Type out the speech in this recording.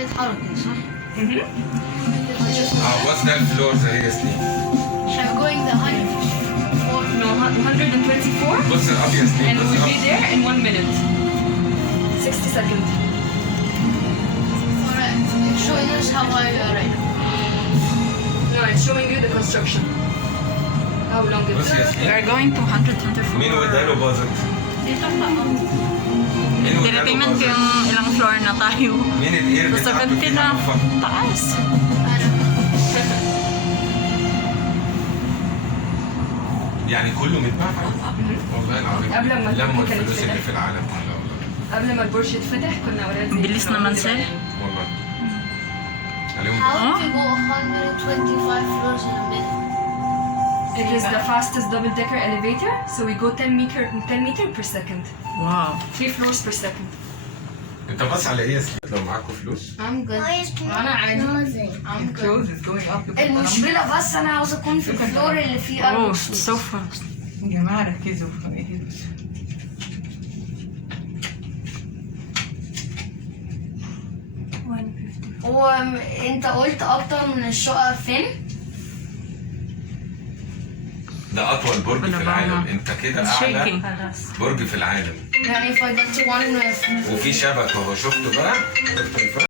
يتحرك صح؟ what's that floor زي هي سنين؟ I'm going the 154. No, 124. بص الأب يا سنين And بص we'll be الأب. there in 1 minute. 60 seconds. Alright, it's showing us how high we are right now. No, it's showing you the construction. How long it بص يا is. We سنين are going to 124. مين ودها له باظت؟ Dito pa ako. مين ودها له Tinitingnan ko باظت؟ yung ilang floor na tayo. مين الإير Basta بتحط ganti فيها na مفك؟ taas. يعني كله متباع والله العظيم قبل ما لموا كانت الفلوس اللي كده. في العالم كلها والله قبل ما البرج يتفتح كنا اوريدي. Bilis naman sir. والله عليهم How did we go 125 floors in a minute? It is the fastest double-decker elevator, so we go 10 meter per second. Wow. 3 floors per second. انت بص على ايه يا سيدي لو معاكوا فلوس؟ I'm good. أنا عادي. I'm good. Clothes is going up. المشكلة بس أنا عاوز أكون في الفلور اللي فيه Oh, أربع so fast. يا جماعة ركزوا في ايه بس. هو أنت قلت أكتر من الشقق فين؟ ده اطول برج في العالم انت كده اعلى Shaking. برج في العالم يعني if I get to one وفي شبكه اهو شفته بقى شفت الفرق؟